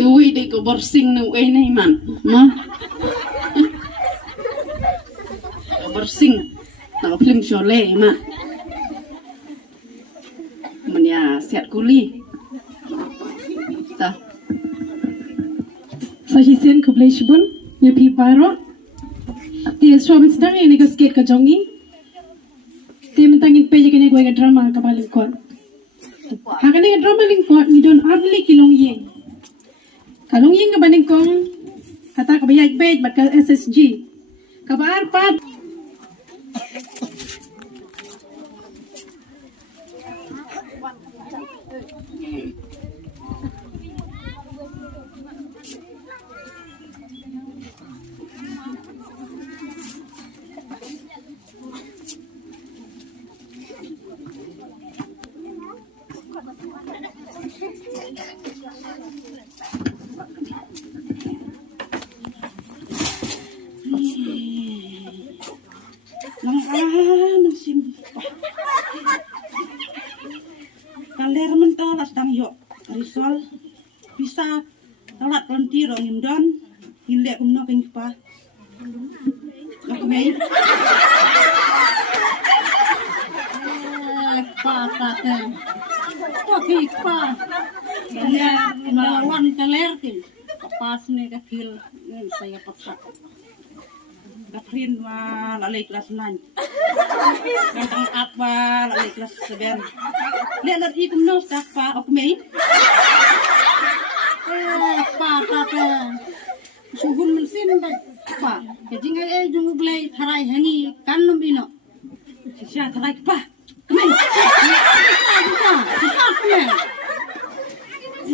Tuwi di ko borsing nu na iman. Ma. Borsing. Nakaplim syole ma. Man ya siat kuli. Ta. Sahisin kubleshbun ya pi paro. Ti shobin sedang ini ke skate ka jongi. Ti mentangin peje kene gue ga drama ka balingkot. Hakane ga drama lingkot ni don arli kilong yeng. Kalong yeng ka balingkong kata ka bayaj page bat ka SSG. Ka baar pat kaler mentol sedang yuk risol bisa talat pelentiro ngimdon ngilek umno keng pa lakmei pa kan tapi pa ya melawan kaler kin pas nih kecil saya paksa Gaprin wa lalai kelas 9. Gantang apa lalai kelas 7. Lihat lagi kumno siapa ok mei. Pa ta. Sugun mensin ba pa. Jadi ngai jungu belai tharai hangi kan nombino. Sisa tharai pa. Mei. Sisa.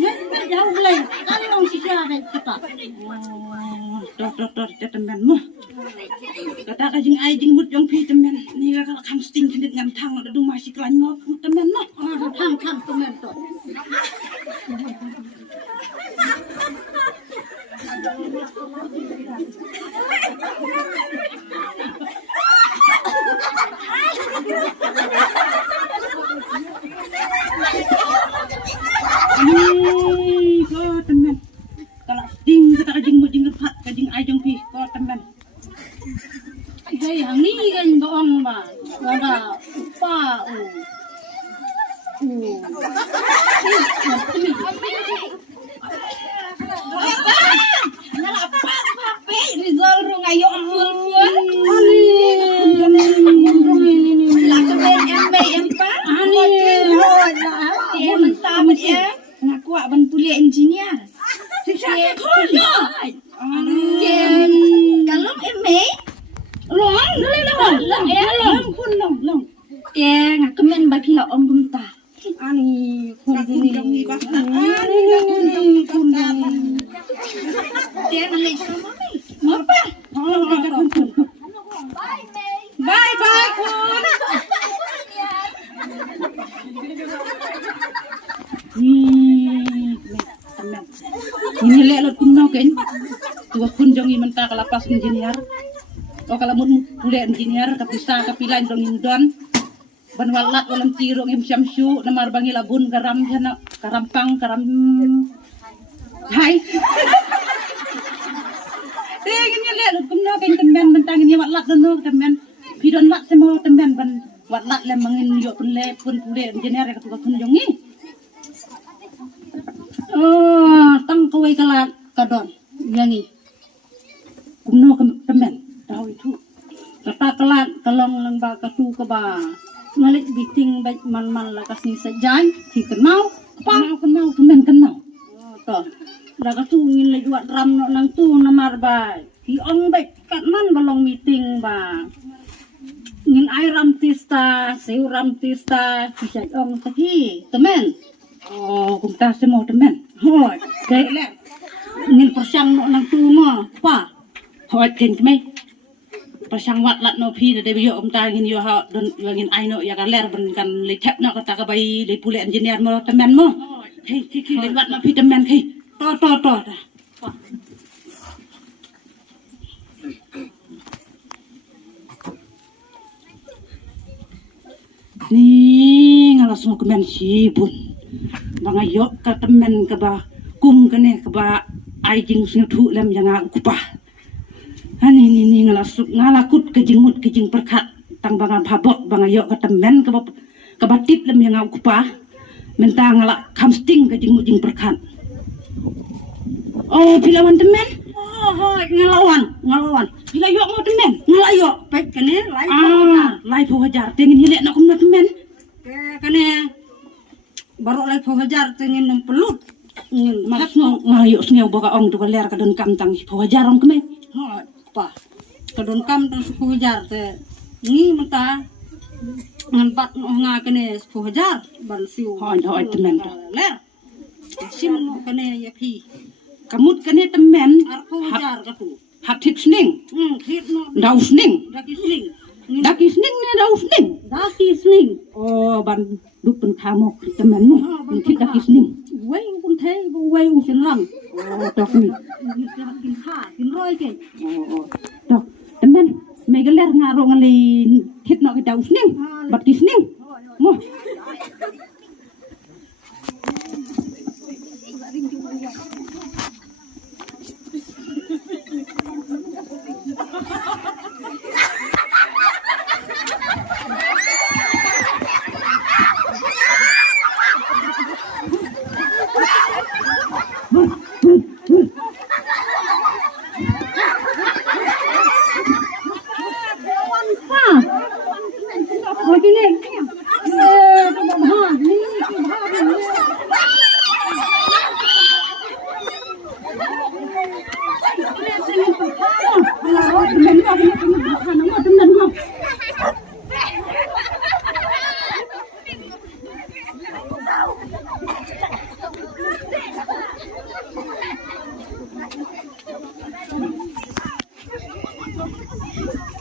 Ngai jauh belai. Kan long sisa ba kata. Dor temen mo. Kata ka jing ai jing mut jong pi temen ni ka kam sting kendit ngam thang da dung masih klan mo temen mo thang temen to ko temen kalau sting kata ka jing mut jing pat ka jing ai jong pi ko temen hey hangi kan doang ba ada pa Rizal rung ayo full ngaku ban kuliah engineer kalau eme long ngakemen bagi la om bunta ani kun dini dia nalai sama ni ngapa bye kun ini lelot kun no ken tua kun jongi menta kalapas engineer kalau mun kuliah engineer kapisa kapilan dong indon ban walat walang tiro ngim syamsyu namar bangi labun garam jana karampang karam hai gini lihat kumno kain temen bentang ini walat dono temen pidon lat semua temen ban walat le mangin yo pun kuliah engineer ka tukun jongi tang kawai kalat kadon yangi kumno temen tahu itu kata kelat kelong lang ba katu ke ba ngalik biting baik man la kasni sajai thì kenal temen kenal to la katu ngin le juat ram no nang tu namar ba thì ong baik kat man balong meeting ba ngin ai ram tista seu ram tista bisa ong tadi temen kumta semua temen hoi dek le ngin persang no nang tu ma pa hoi ken kemai pasang wat lat no pi de bio om ta ngin yo ha don ngin ai no ya ka ler ben kan le thep no ka ta ka bai le pule engineer mo temen mo hei le wat no pi temen hei to ta ni ngalas mo kemen sibun bang ayo ka temen ka ba kum kene keba ai jing sing thu lem yang aku pa ani ni ngalakut ke jingmut ke jing perkat tang banga babok banga yo ketemen ke batip lem yang aku pa mentang ngalak kamsting ke jingmut jing perkat oh pilawan temen oh ngelawan bila yo mau temen ngelayo pek kene lai phajar tengin hilek nak kumna temen kene baru lai phajar tengin nempelut malas ngayo sngew boga ong tu ler kadon kam tang phajar ong keme pa kadon kam tang phajar te ni mata ngan bat nga kene phajar ban siu hoi temen ler sim no kene ya pi kamut kene temen ar phajar ka tu hat hit sning hit no dau sning daki sning ne daki sning oh ban duk pen khamok temen no hit daki sning wei kun thế wei u sen lam dok ni kin kha kin roi ke dok temen me ga ler ngaro ngali hit no ke dau sning bat ki sning mo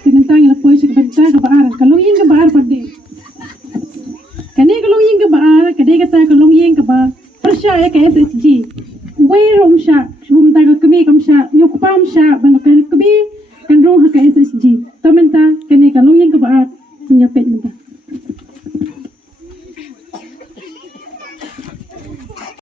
Tinentang ila pois ke benta ke baar kalong ing ke baar pade kane kalong ing ke baar kade kata kalong ing ke ba percaya ke SHG wei rom sha shum ta ke kemi kam sha yok pam sha ban kan